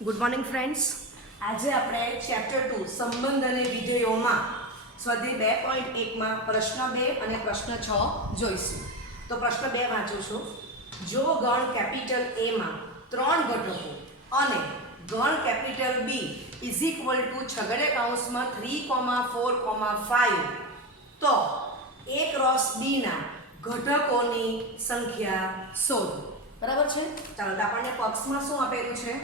Good morning friends. આજે આપણે chapter 2 સંબંધ અને વિધેયોમાં સ્વાધ્યાય 2.1માં પ્રશ્ન 2 અને પ્રશ્ન 6 જોઈશું. તો પ્રશ્ન 2 વાંચું છું. જો ગણ કેપિટલ A માં 3 ઘટકો અને ગણ capital B is equal two છગડીયા કૌંસમાં 3, 4, 5 તો A ક્રોસ B ના ઘટકોની સંખ્યા શોધો. બરાબર છે? ચાલો તો આપણને પક્ષમાં શું આપેલું છે?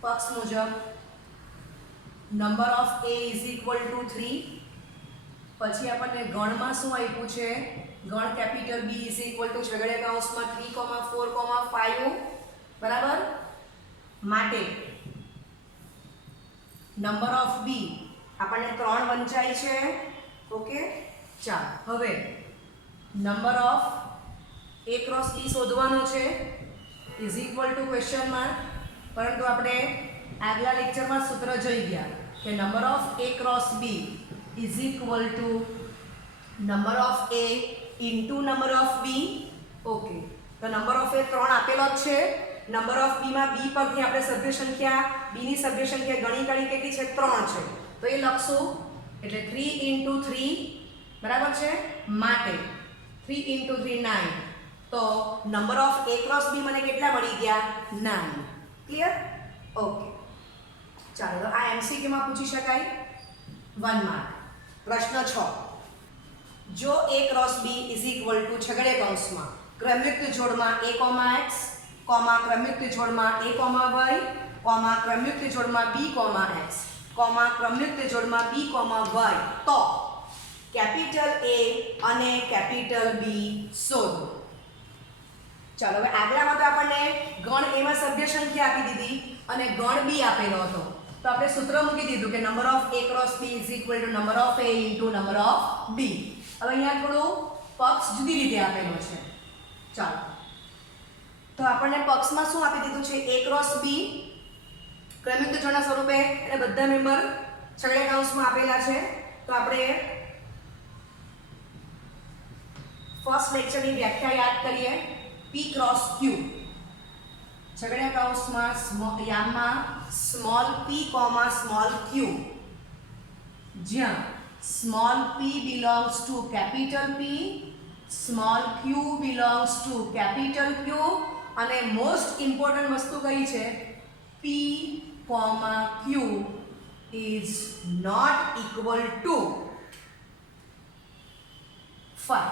પક્ષ મુજબ number of A is equal to 3. પછી આપણને ગણમાં શું આપ્યું છે? ગણ capital B is equal two છગડીયા કૌંસમાં 3, 4, 5. બરાબર? માટે નંબર ઓફ B આપણને 3 વંચાય છે. ઓકે, ચાલો હવે number of A cross B શોધવાનો છે is equal two question mark. પરંતુ આપણે આગલા લેક્ચરમાં સૂત્ર જોઈ ગયા કે number of A cross B is equal to number of A into number of B. Okay, તો નંબર ઓફ A 3 આપેલો જ છે. નંબર ઓફ B માં B પરથી આપણે સભ્ય સંખ્યા B ની સભ્ય સંખ્યા ગણી કેટલી છે? 3 છે. તો એ લખશું એટલે 3 ઇન્ટુ 3. બરાબર છે? માટે 3 ઇન્ટુ 3 9. તો number of A cross B મને કેટલા મળી ગયા? 9. ક્લિયર? ઓકે, ચાલો તો આ MCQ માં પૂછી શકાય 1 માર્ક. પ્રશ્ન 6. જો A cross B is equal two છગડીયા કૌંસમાં ક્રમયુક્ત જોડમાં A, X, ક્રમયુક્ત જોડમાં A, Y, ક્રમયુક્ત જોડમાં B, X, ક્રમયુક્ત જોડમાં B, Y તો કેપિટલ A અને કેપિટલ B શોધો. ચાલો હવે આગળમાં તો આપણને ગણ A માં સભ્ય સંખ્યા આપી દીધી અને ગણ B આપેલો હતો. તો આપણે સૂત્ર મૂકી દીધું કે number of A cross B is equal to number of A into number of B. હવે અહીંયા થોડું પક્ષ જુદી રીતે આપેલો છે. ચાલો તો આપણને પક્ષમાં શું આપી દીધું છે? A ક્રોસ B ક્રમયુક્ત જોડના સ્વરૂપે એટલે બધા મેમ્બર છગડીયા કૌંસમાં આપેલા છે. તો આપણે ફર્સ્ટ લેક્ચરની વ્યાખ્યા યાદ કરીએ. P ક્રોસ Q છગડીયા કૌંસમાં યામમાં સ્મોલ p, સ્મોલ q જ્યાં small p belongs to capital P, small q belongs to capital Q અને મોસ્ટ ઇમ્પોર્ટન્ટ વસ્તુ કઈ છે? p, q is not equal to 5.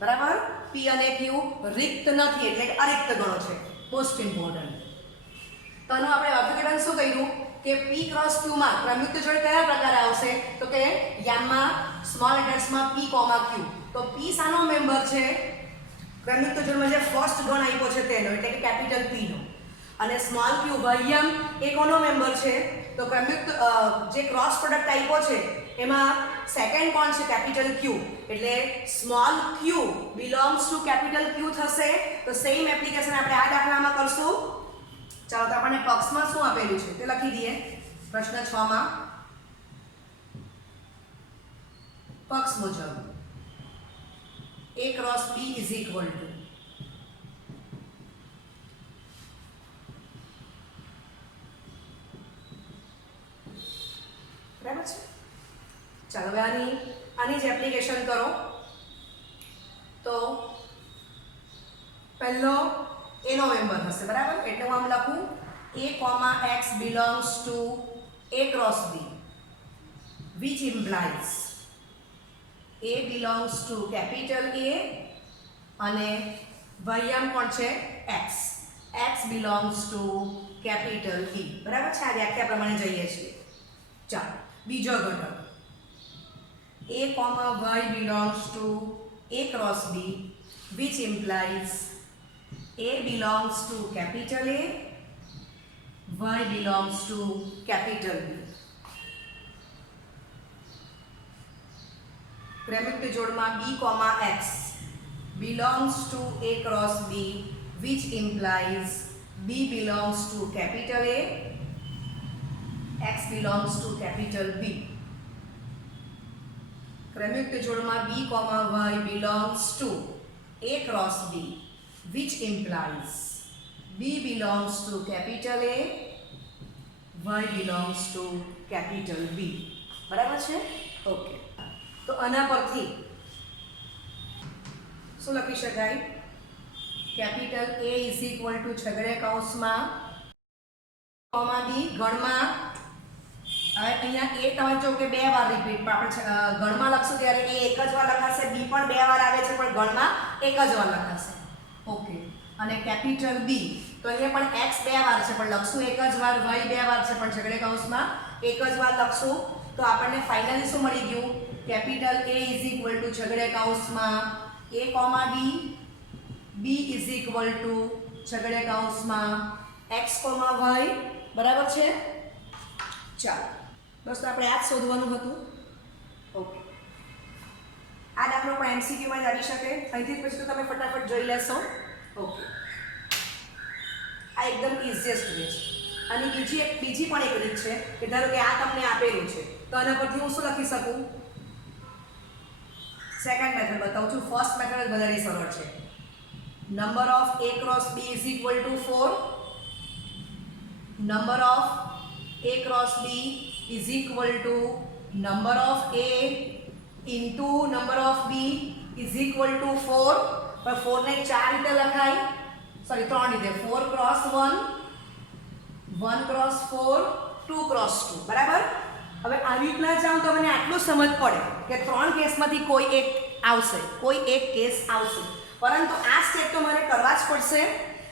બરાબર? P અને Q રિક્ત નથી એટલે કે અરિક્ત ગણો છે. Most important. તો આનું આપણે અર્થઘટન શું કર્યું કે P ક્રોસ Q માં ક્રમયુક્ત જોડ કયા પ્રકારે આવશે? તો કે યામમાં સ્મોલ લેટર્સમાં P, Q. તો P સાનો મેમ્બર છે? ક્રમયુક્ત જોડમાં જે ફર્સ્ટ ગણ આપ્યો છે તેનો એટલે કે કેપિટલ P નો. અને સ્મોલ q બાહ્યમ એ કોનો મેમ્બર છે? તો ક્રમયુક્ત જે ક્રોસ પ્રોડક્ટ આપ્યો છે એમાં સેકન્ડ કોણ છે? Capital Q. એટલે small q belongs to capital Q થશે. તો સેમ એપ્લિકેશન આપણે આ દાખલામાં કરશું. ચાલો તો આપણને પક્ષમાં શું આપેલું છે તે લખી દઈએ. પ્રશ્ન 6 માં પક્ષ મુજબ A cross B is equal two બરાબર છે. ચાલો હવે આની જ એપ્લિકેશન કરો. તો પહેલો A નો મેમ્બર હશે. બરાબર? એટલે હું આમ લખું A, X belongs to A cross B which implies A belongs to capital A અને વાહ્યામ કોણ છે? X. X belongs to capital E. બરાબર છે? આ વ્યાખ્યા પ્રમાણે જઈએ છીએ. ચાલો બીજો ઘટક A, Y belongs to A cross B which implies A belongs to capital A, Y belongs to capital B. ક્રમયુક્ત જોડમાં B, X belongs to A cross B which implies B belongs to capital A, X belongs to capital B. ક્રમયુક્ત જોડમાં B, Y belongs to A cross B which implies B belongs to capital A, Y belongs to capital B. બરાબર છે? Okay. તો આના પરથી શું લખી શકાય? Capital A is equal to છગડે કૌંસમાં કોમા B ગણમાં. હવે અહીંયા એ તમે જો કે બે વાર રિપીટ આપણે ગણમાં લખશું ત્યારે એ એક જ વાર લખાશે, B પણ બે વાર આવે છે પણ ગણમાં એક જ વાર લખાશે. ઓકે. અને કેપિટલ B તો અહીંયા પણ x બે વાર છે પણ લખશું એક જ વાર, y બે વાર છે પણ છગડે કૌંસમાં એક જ વાર લખશું. તો આપણને ફાઇનલી શું મળી ગયું? Capital A is equal to છગડે કૌંસમાં A comma B, B is equal to છગડે કૌંસમાં x કોમા y. બરાબર છે? ચાલો બસ તો આપણે આ જ શોધવાનું હતું. ઓકે. આ દાખલો પણ એમસીક્યુમાં જ આવી શકે. અહીંથી પછી તો તમે ફટાફટ જોઈ લેશો. ઓકે. આ એકદમ ઇઝીએસ્ટ વે છે. અને બીજી પણ એક રીત છે કે ધારો કે આ તમને આપેલું છે તો આના પરથી હું શું લખી શકું? સેકન્ડ મેથડ બતાવું છું. ફર્સ્ટ મેથડ જ વધારે સરળ છે. Number of A cross B is equal two 4. Number of A cross B is equal to number of A into number of B is equal two 4. પણ 4 ને 4 રીતે લખાય, સોરી 3 રીતે. 4 ક્રોસ 1, 1 ક્રોસ 4, 2 ક્રોસ 2. બરાબર? હવે આવી રીતના જાઉં તો મને આટલું સમજ પડે કે 3 કેસમાંથી કોઈ એક આવશે, કોઈ એક કેસ આવશે. પરંતુ આ સ્ટેપ તો મારે કરવા જ પડશે.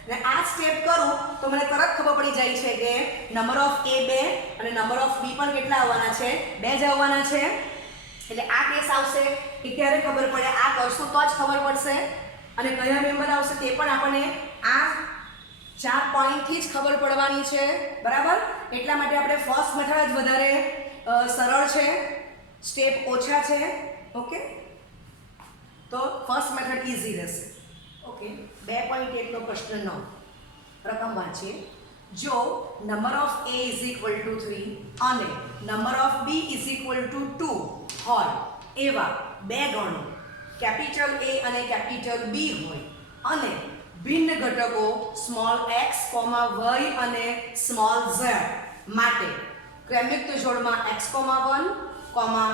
અને આ સ્ટેપ કરું તો મને તરત ખબર પડી જાય છે કે નંબર ઓફ A 2 અને નંબર ઓફ B પણ કેટલા આવવાના છે? 2 જ આવવાના છે. એટલે આ કેસ આવશે એ ક્યારે ખબર પડે? આ કરશું તો જ ખબર પડશે. અને કયા મેમ્બર આવશે તે પણ આપણને આ 4 પોઈન્ટથી જ ખબર પડવાની છે. બરાબર? એટલા માટે આપણે ફર્સ્ટ મેથડ જ વધારે સરળ છે, સ્ટેપ ઓછા છે. ઓકે. તો ફર્સ્ટ મેથડ ઇઝી રહેશે. ઓકે. 2.1 નો પ્રશ્ન 9 રકમ વાંચીએ. જો number of A is equal to 3 અને number of B is equal to 2 હોય એવા બે ગણો કેપિટલ A અને કેપિટલ B હોય અને ભિન્ન ઘટકો સ્મોલ x, y અને સ્મોલ z માટે ક્રમયુક્ત જોડમાં x, 1,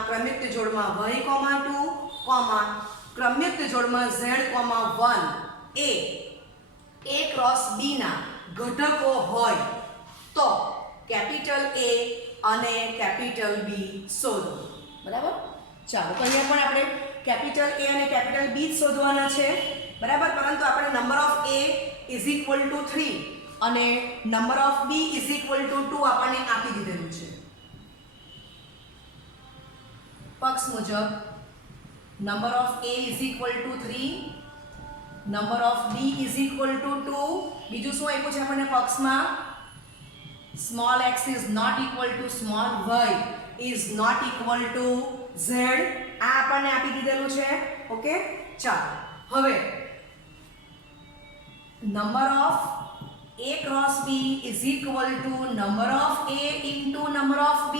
ક્રમયુક્ત જોડમાં y, 2, ક્રમયુક્ત જોડમાં z, 1 A A cross B ના ઘટકો હોય તો કેપિટલ A અને કેપિટલ B શોધો. બરાબર? ચાલો તો અહીંયા પણ આપણે કેપિટલ A અને કેપિટલ B જ શોધવાના છે. બરાબર? પરંતુ આપણે number of A is equal to 3 અને number of B is equal to 2 આપણને આપી દીધેલું છે. પક્ષ મુજબ number of A is equal to 3, number of B is equal to 2. બીજું શું આપ્યું છે આપણને પક્ષમાં? Small x is not equal two small y is not equal to z. આ આપણને આપી દીધેલું છે. ઓકે. ચાલો હવે number of A cross B is equal to number of A into number of B.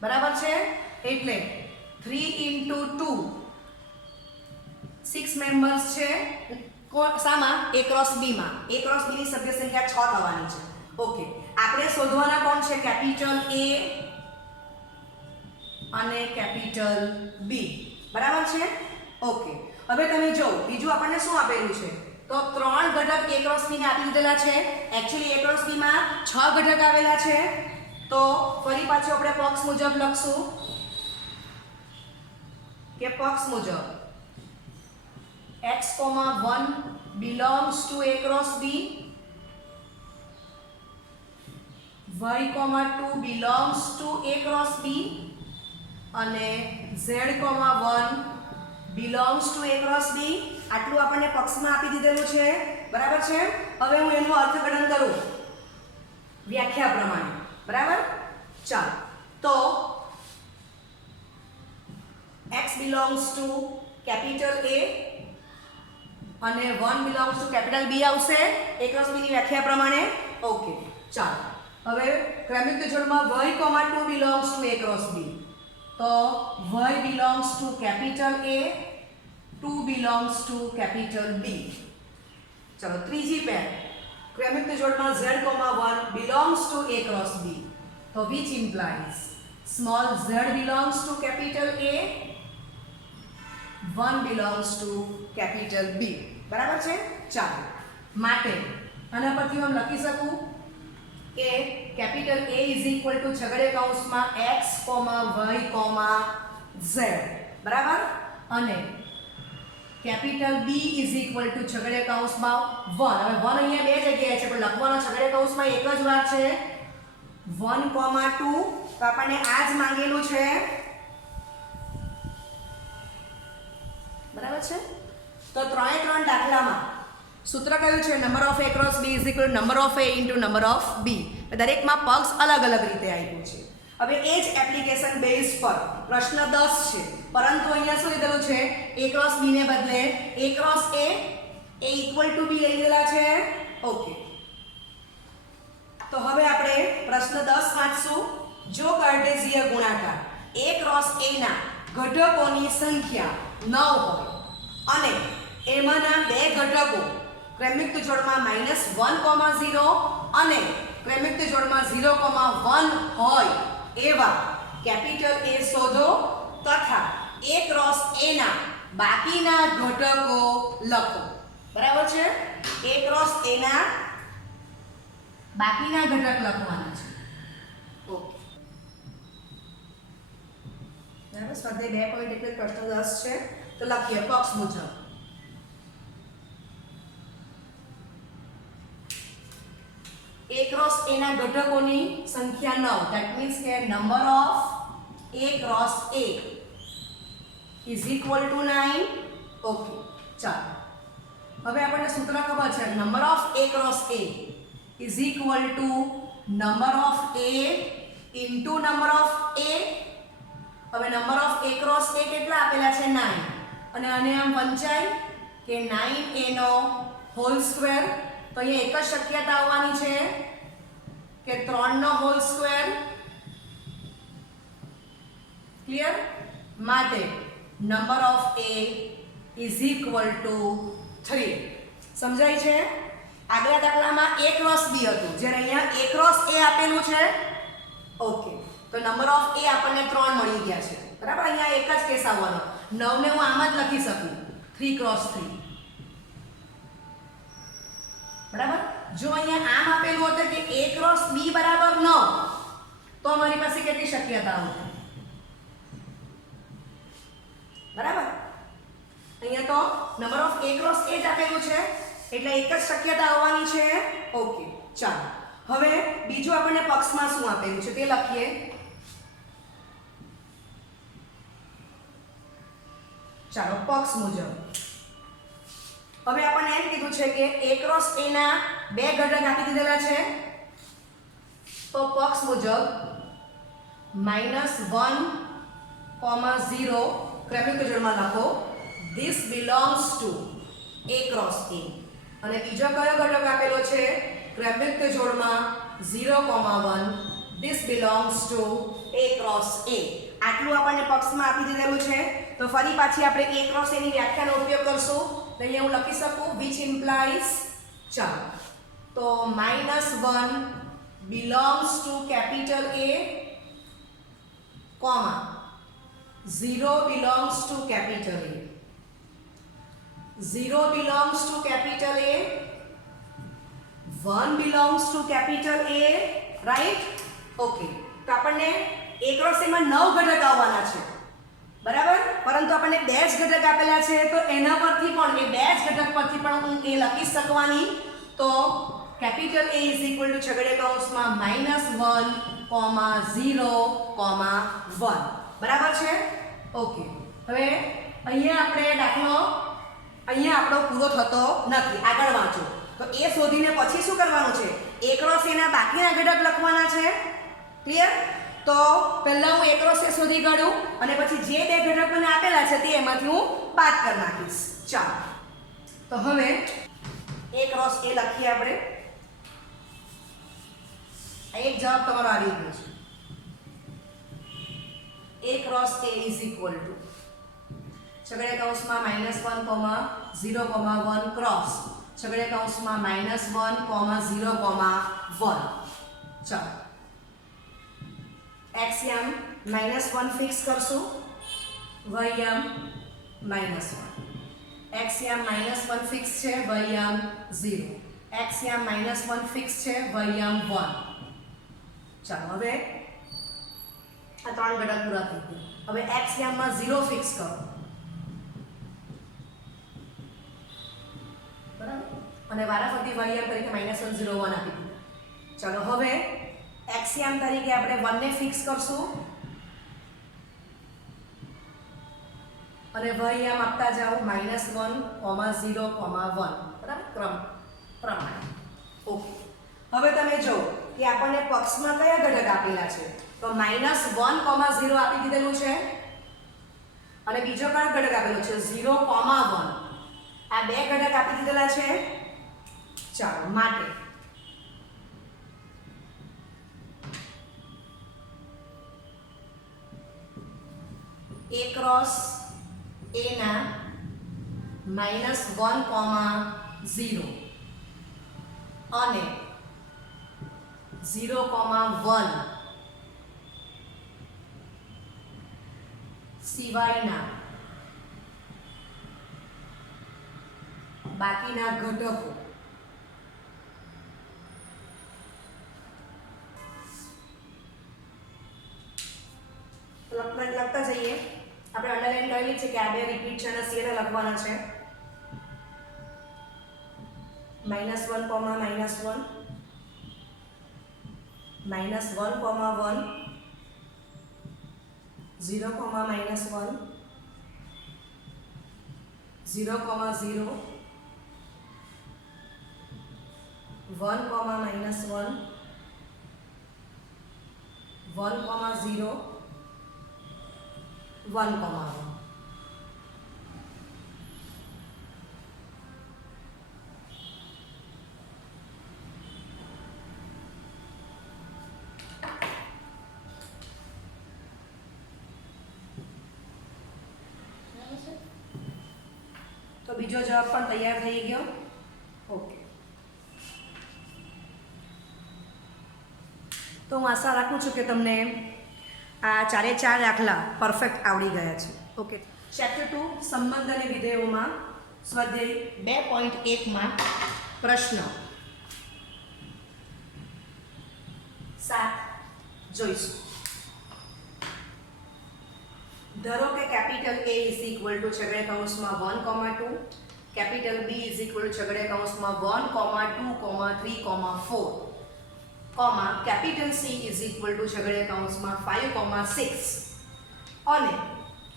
બરાબર છે? એટલે 3 ઇન્ટુ 2 6 મેમ્બર્સ છે. શામાં? A ક્રોસ B માં. A ક્રોસ B ની સભ્ય સંખ્યા 6 થવાની છે. ઓકે. આપણે શોધવાના કોણ છે? કેપિટલ A અને કેપિટલ B. બરાબર છે? ઓકે. હવે તમે જો બીજું આપણને શું આપેલું છે? તો 3 ઘટક A ક્રોસ B ને આપી દીધેલા છે. એક્ચ્યુઅલી A ક્રોસ B માં 6 ઘટક આવેલા છે. તો ફરી પાછું આપણે પક્ષ મુજબ લખશું કે પક્ષ મુજબ x, 1 belongs to A cross B, y, 2 belongs to A cross B અને z, 1 belongs to A cross B. આટલું આપણને પક્ષમાં આપી દીધેલું છે. બરાબર છે? હવે હું એનું અર્થઘટન કરું વ્યાખ્યા પ્રમાણે. બરાબર? ચાલો તો x belongs to capital A અને 1 belongs to capital B આવશે A cross B ની વ્યાખ્યા પ્રમાણે. ઓકે. ચાલો હવે ક્રમયુક્ત જોડમાં y, 2 belongs to A cross B. તો y belongs to capital A, 2 belongs to capital B. ચલો ત્રીજી પેર क्रमिक जोड़માં z, 1 belongs to a cross b, so which implies small z belongs to capital A, 1 belongs to capital B. બરાબર છે? ચાલો માટે આના પરથી હું લખી શકું કે capital A is equal to છગડે કૌંસમાં x, y, z, બરાબર, અને capital B is equal to છગડે કૌંસમાં 1. હવે 1 અહીંયા બે જગ્યાએ છે પણ લખવાનો છગડે કૌંસમાં એક જ વાર છે 1, 2. તો આપણને આ જ માંગેલું છે, બરાબર છે? તો ત્રણે ત્રણ દાખલામાં સૂત્ર કયું છે? Number of a cross b is equal to number of a into number of b. દરેકમાં પક્ષ અલગ અલગ રીતે આપ્યું છે. હવે એ જ એપ્લિકેશન બેઝ પર પ્રશ્ન 10 છે, પરંતુ અહીંયા શું લીધેલું છે? a ક્રોસ b ને બદલે a cross a equal to b લઈ લીધેલા છે. ઓકે, તો હવે આપણે પ્રશ્ન 10 વાંચશું. જો કાર્ટેશિય ગુણાકાર a ક્રોસ a ના ઘટકોની સંખ્યા 9 હોય અને એમાંના બે ઘટકો ક્રમિક જોડમાં -1, 0 અને ક્રમિક જોડમાં 0, 1 હોય એવા કેપિટલ A શોધો તથા a ક્રોસ a ના બાકીના ઘટકો લખો. બરાબર છે? a ક્રોસ a ના બાકીના ઘટક લખવાના છે. ઓકે, બરાબર. સ્વાધ્યાય 2 પોઈન્ટ એટલે પ્રશ્ન 10 છે. તો લખીએ પક્ષ મુજબ. a ક્રોસ a ના ઘટકોની સંખ્યા 9, ધેટ મીન્સ કે number of a cross a is equal two 9. Okay, ચાલો હવે આપણને સૂત્ર ખબર છે. Number of a cross a is equal to number of a into number of a. હવે number of a cross a કેટલા આપેલા છે? 9. અને આને આમ વંચાય કે 9a નો હોલ સ્ક્વેર. તો અહીંયા એક જ શક્યતા આવવાની છે કે 3 નો હોલ સ્ક્વેર. ક્લિયર? માટે number of a is equal to 3. સમજાય છે? આગલા દાખલામાં a ક્રોસ b હતું, જ્યારે અહીંયા a ક્રોસ a આપેલું છે. ઓકે, તો નંબર ઓફ a આપણને 3 મળી ગયા છે. બરાબર? અહીંયા એક જ કેસ આવવાનો. 9 ને હું આમ જ લખી શકું 3 ક્રોસ 3. બરાબર? જો અહીંયા આમ આપેલું હતું કે a ક્રોસ b બરાબર 9, તો અમારી પાસે કેટલી શક્યતા હતી? બરાબર? અહીંયા તો number of a cross a જ આપેલું છે એટલે એક જ શક્યતા આવવાની છે. ઓકે, ચાલો હવે બીજું આપણને પક્ષમાં શું આપેલું છે તે લખીએ. ચાલો પક્ષ મુજબ હવે આપણને એમ કીધું છે કે a ક્રોસ a ના બે ઘટક આપી દીધેલા છે. તો પક્ષ મુજબ -1, 0 ક્રમિક જોડમાં લખો this belongs to a cross a. અને બીજો કયો ઘટક આપેલો છે? ક્રમિક જોડમાં 0, 1 this belongs to a cross a. આટલું આપણને પક્ષમાં આપી દીધેલું છે. તો ફરી પાછી આપણે a ક્રોસ a ની વ્યાખ્યાનો ઉપયોગ કરશું. તો અહીંયા હું લખી શકું which implies, ચાલો તો -1 belongs to capital A, 0 belongs to capital A, 0 belongs to capital A, 1 belongs to capital A, right? Okay, તો આપણને a ક્રોસ a માં 9 ઘટક આવવાના છે. બરાબર? પરંતુ આપણને બે જ ઘટક આપેલા છે તો એના પરથી પણ એ બે જ ઘટક પરથી પણ હું એ લખી શકવાની. તો capital A is equal to છગડે કૌંસમાં -1, 0, 1. બરાબર છે? ઓકે, હવે અહીંયા આપણે દાખલો અહીંયા આપણો પૂરો થતો નથી. આગળ વાંચો. તો એ શોધીને પછી શું કરવાનું છે? a ક્રોસ a ના બાકીના ઘટક લખવાના છે. ક્લિયર? તો પહેલા હું a ક્રોસ a શોધી કાઢું અને પછી જે બે ઘટક મને આપેલા છે તે એમાંથી હું બાદ કરી નાખીશ. ચાલો તો હવે a ક્રોસ a લખીએ આપણે. એક જવાબ તમારો આવી ગયો છે. a cross a is equal to છગડે કૌંસમાં -1, 0, 1 ક્રોસ છગડીયા કૌંસમાં -1, 0, 1. ચાલો એક્સયામ -1 ફિક્સ કરશું, વાયયામ -1. એક્સયામ -1 ફિક્સ છે, વાયયામ 0. એક્સયામ -1 ફિક્સ છે, વાયયામ 1. ચાલો હવે આ ત્રણ ઘટક પૂરા થઈ ગયા. હવે એક્સયામમાં 0 ફિક્સ કરો, બરાબર, અને વારાફરતી વાયયામ તરીકે -1, 0, 1 આપી દીધા. ચાલો હવે એક્સયામ તરીકે આપણે 1 ને ફિક્સ કરશું અને વાયયામ આપતા જાઓ -1, 0, 1, બરાબર, ક્રમ પ્રમાણે. ઓકે, હવે તમે જો કે આપણને પક્ષમાં કયા ઘટક આપેલા છે, તો -1, 0 આપી દીધેલું છે અને બીજો કયો ઘટક આપેલો છે 0, 1. આ બે ઘટક આપી દીધેલા છે. ચાલો માટે A ક્રોસ A ના -1, 0 અને 0, 1 સિવાયના બાકીના ઘટકો લખતા જઈએ. આપણે અંડરલાઈન કરેલી છે કે આ બે રિપીટ છે અને સીને લખવાના છે. -1, -1, -1, -1, 0, -1, 0, 0, 1, -1, 1, 0, 1, 1. તો બીજો જવાબ પણ તૈયાર થઈ ગયો. ઓકે, તો હું આશા રાખું છું કે તમને આ 4 દાખલા પરફેક્ટ આવડી ગયા છે. ઓકે, ચેપ્ટર 2 સંબંધ અને વિધેયોમાં સ્વાધ્યાય 2.1માં પ્રશ્ન 7 જોઈશું. ધારો કે capital A is equal two છગડીયા કૌંસમાં 1, 2, capital B is equal two છગડીયા કૌંસમાં 1, 2, 3, 4, capital C is equal two છગડીયા કૌંસમાં 5, 6 અને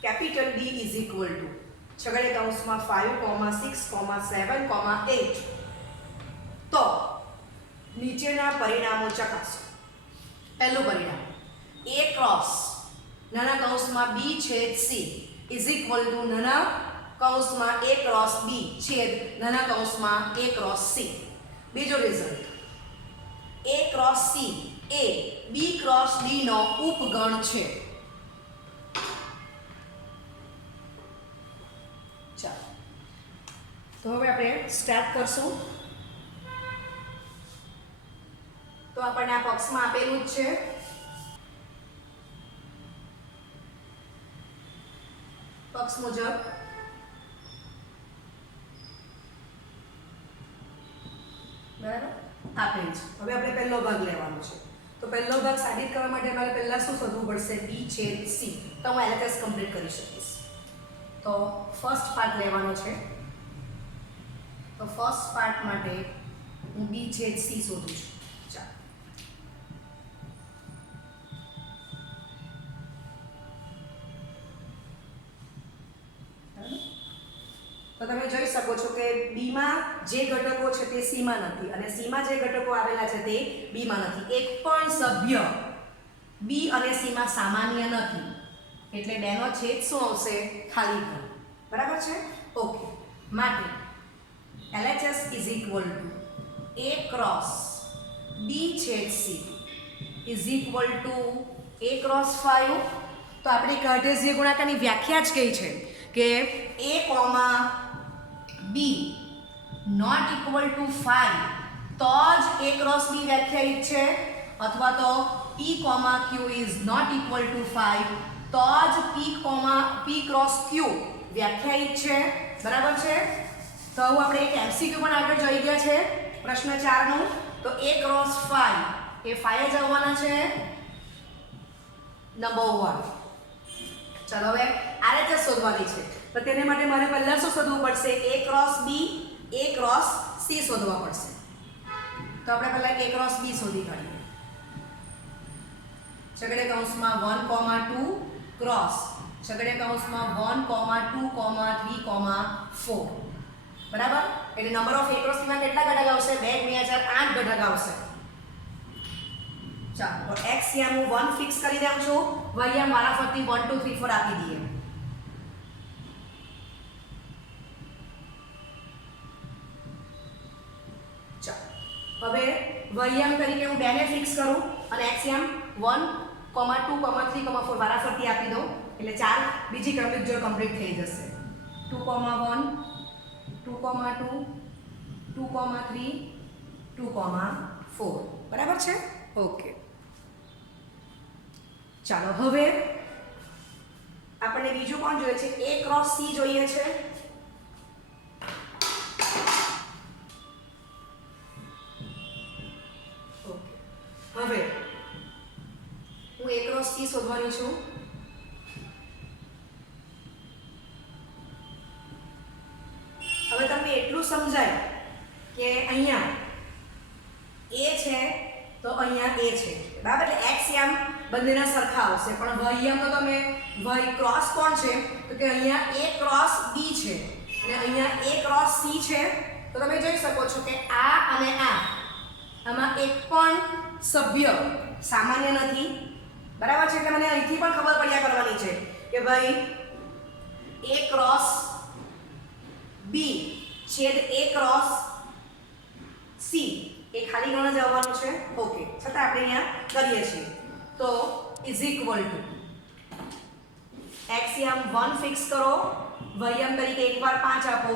capital D is equal two છગડીયા કૌંસમાં 5, 6, 7, 8. તો નીચેના પરિણામો ચકાસો. પહેલું પરિણામ A ક્રોસ નાના કૌંસમાં B છેદ C ઇઝ ઇક્વલ ટુ નાના કૌંસમાં A ક્રોસ B છેદ નાના કૌંસમાં A ક્રોસ C. બીજો result A cross C A B cross D નો ઉપગણ છે. ચાલો તો હવે આપણે સ્ટાર્ટ કરશું. તો આપણને આ પક્ષમાં આપેલું જ છે. પક્ષ મુજબ બરાબર આપેલ છે. હવે આપણે પહેલો ભાગ લેવાનો છે. તો પહેલો ભાગ સાબિત કરવા માટે મારે પહેલા શું શોધવું પડશે? B છેદ C. તો હું LHS કમ્પ્લીટ કરી શકીશ. તો ફર્સ્ટ પાર્ટ લેવાનો છે. તો ફર્સ્ટ પાર્ટ માટે હું B છેદ C શોધું છું. ચાલો તો તમે જોઈ શકો છો કે B માં જે ઘટકો છે તે C માં નથી અને C માં જે ઘટકો આવેલા છે તે B માં નથી. એક પણ સભ્ય B અને C માં સામાન્ય નથી. એટલે બેનો છેદ શું આવશે? ખાલી ઘન. બરાબર છે? ઓકે, માટે LHS is equal two A cross B છેદ C is equal two A cross 5. તો આપણી કાર્ટેશિયન ગુણાકારની વ્યાખ્યા જ કઈ છે કે A, B not equal to 5 તો જ a ક્રોસ b વ્યાખ્યાયિત છે, અથવા તો p q is not equal to 5 તો જ p ક્રોસ q વ્યાખ્યાયિત છે. બરાબર છે. તો હવે આપણે એક MCQ પણ આગળ જોઈ ગયા છે પ્રશ્ન 4 નું. તો a ક્રોસ 5 એ 5 જ આવવાના છે નંબર 1. ચાલો હવે RHS શોધવાની છે. તો તેને માટે મારે પહેલા શું શોધવું પડશે? a cross b a cross c શોધવા પડશે. તો આપણે પહેલા a ક્રોસ b શોધી કાઢીએ. છગડે કૌંસમાં 1, 2 ક્રોસ છગડે કૌંસમાં 1, 2, 3, 4. બરાબર. એટલે number of a cross b માં કેટલા ઘટક આવશે? 2 ગુણ્યા 4 8 ઘટક આવશે. ચાલો તો x યામ હું 1 ફિક્સ કરી દઉં છું, y યામ વારાફરતી 1 2 3 4 આપી દઈએ. ચાલો હવે y યામ તરીકે હું 2 ને ફિક્સ કરું અને x યામ 1, 2, 3, 4 વારાફરતી આપી દઉં. એટલે 4 બીજી ક્રમિક જોડ કમ્પ્લીટ થઈ જશે. 2, 1, 2, 2, 2, 3, 2, 4. બરાબર છે. ઓકે. ચાલો હવે આપણને બીજું કોણ જોઈએ છે? a ક્રોસ c જોઈએ છે. ઓકે. હવે હું a ક્રોસ c શોધવાની છું. હવે તમને એટલું સમજાય કે અહીંયા a છે તો અહીંયા a છે. બરાબર. એટલે x યામ બંનેના સરખા આવશે, પણ y યામ તો તમે y ક્રોસ કોણ છે? તો કે અહીંયા a ક્રોસ b છે અને અહીંયા a ક્રોસ c છે. તો તમે જોઈ શકો છો કે આ અને આમાં એક પણ સભ્ય સામાન્ય નથી. બરાબર છે. એટલે મને અહીંથી પણ ખબર પડ્યા કરવાની છે કે ભાઈ a ક્રોસ b છેદ a ક્રોસ c એ ખાલી ગણ જ આવવાનું છે. ઓકે. છતાં આપણે અહીંયા કરીએ છીએ. તો ઇઝ ઇક્વલ ટુ x યામ 1 ફિક્સ કરો, y યામ તરીકે એકવાર 5 આપો,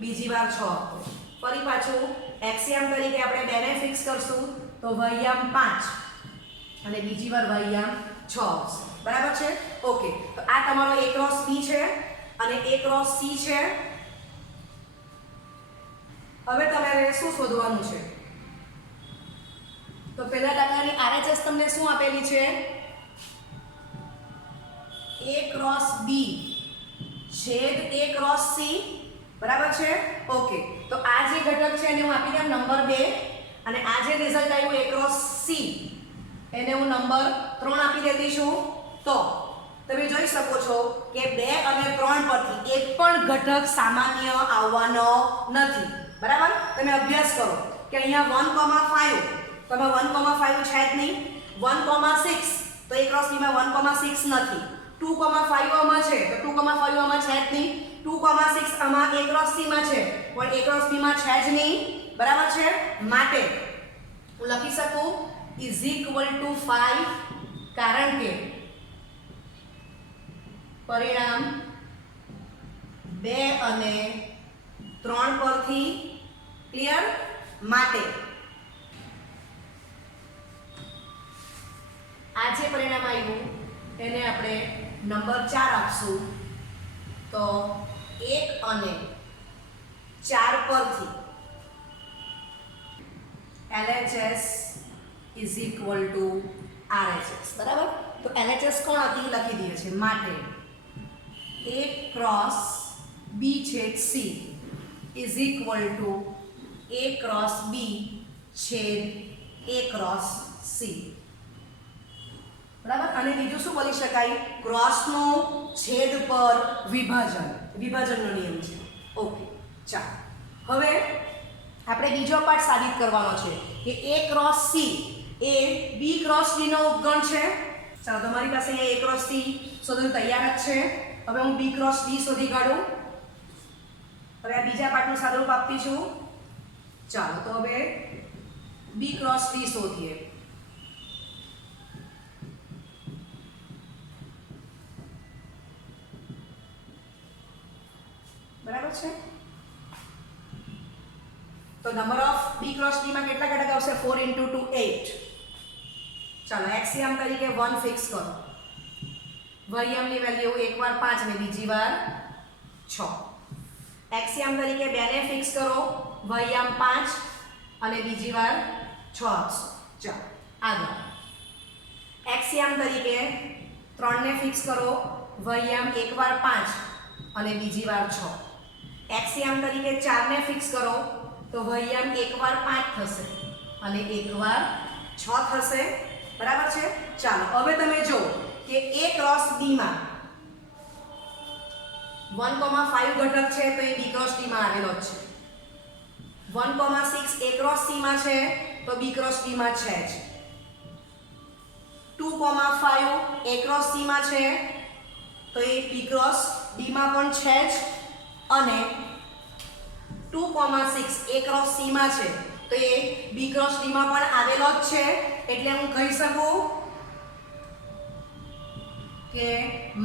બીજી વાર 6 આપો. ફરી પાછું x યામ તરીકે આપણે 2 ને ફિક્સ કરશું તો y યામ 5 અને બીજી વાર y યામ 6 આવશે. બરાબર છે. ઓકે. તો આ તમારો a ક્રોસ b છે અને a ક્રોસ c છે. હવે તમારે શું શોધવાનું છે? તો પહેલા દાખલાની RHS તમને શું આપેલી છે? a ક્રોસ b છેદ a ક્રોસ c. બરાબર છે. ઓકે. તો આ જે ઘટક છે એને હું આપી દઉં નંબર 2 અને આ જે રિઝલ્ટ આવ્યું a ક્રોસ c એને હું નંબર 3 આપી દેતી છું. તો તમે જોઈ શકો છો કે 2 અને 3 પરથી એક પણ ઘટક સામાન્ય આવવાનો નથી. બરાબર. તમે અભ્યાસ કરો કે અહીંયા 1, 5 તો 1, 5 છે જ નહીં. 1, 6 તો a ક્રોસ b માં 1, 6 નથી. 2, 5 આમાં છે તો 2, 5 આમાં છે જ નહીં. 2, 6 આમાં a ક્રોસ c માં છે પણ a ક્રોસ b માં છે જ નહીં. બરાબર છે. માટે હું લખી શકું ઇઝ ઇક્વલ ટુ 5 કારણ કે પરિણામ 2 અને 3 પરથી ક્લિયર. માટે આ જે પરિણામ આવ્યું એને આપણે નંબર 4 આપશું. તો 1 અને 4 પરથી LHS is equal two RHS. બરાબર. તો LHS કોણ હતી લખી દઈએ છે. માટે a ક્રોસ b છેદ c is equal two a cross b છેદ a ક્રોસ c. બરાબર. અને બીજું શું બોલી શકાય? ક્રોસનું છેદ પર વિભાજનનો નિયમ છે. ઓકે. ચાલો હવે આપણે બીજો પાર્ટ સાબિત કરવાનો છે કે a cross c A b cross d નો ઉપગણ છે. ચાલો તમારી પાસે અહીંયા a ક્રોસ c શોધવાનું તૈયાર જ છે. હવે હું b ક્રોસ d શોધી કાઢું. હવે આ બીજા પાર્ટનું સાદુરૂપ આપતી છું. ચાલો તો હવે b ક્રોસ d શોધીએ. બરાબર છે. 4 into 2 8. ચાલો એક્સિયમ તરીકે 1 ફિક્સ કરો. વયમની વેલ્યુ એકવાર 5 ને બીજી વાર 6. એક્સિયમ તરીકે 2 ને ફિક્સ કરો. વયમ 5 અને બીજી વાર 6 આપશો. ચાલો આગળ. એક્સિયમ તરીકે 3 ને ફિક્સ કરો. વયમ એકવાર 5 અને બીજી વાર 6. એક્સિયમ તરીકે 4 ને ફિક્સ કરો તો વયમ એકવાર 5 થશે અને એકવાર 6 થશે. બરાબર છે. ચાલો હવે તમે જો કે A ક્રોસ B માં 1,5 ઘટક છે તો એ B ક્રોસ D માં આવેલો જ છે. 1,6 A ક્રોસ C માં છે તો B ક્રોસ D માં છે જ. 2,5 A ક્રોસ C માં છે તો એ B ક્રોસ D માં પણ છે જ અને 2,6 A ક્રોસ C માં છે તો એ B ક્રોસ D માં પણ આવેલો જ છે. એટલે હું કહી શકું કે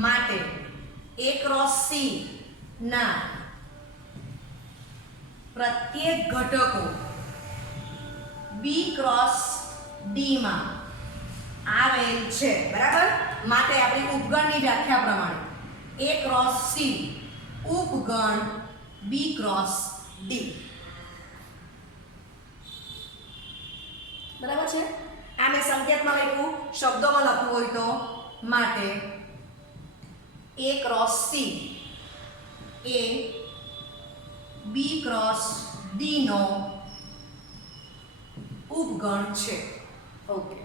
માટે A ક્રોસ C ના પ્રત્યેક ઘટકો B ક્રોસ D માં આવેલ છે. બરાબર. માટે આપણી ઉપગણની વ્યાખ્યા પ્રમાણે A cross C ઉપગણ B cross D. બરાબર છે. આ મેં સંકેતમાં લખ્યું, શબ્દોમાં લખવું હોય તો માટે A cross C A B cross D નો ઉપગણ છે. ઓકે.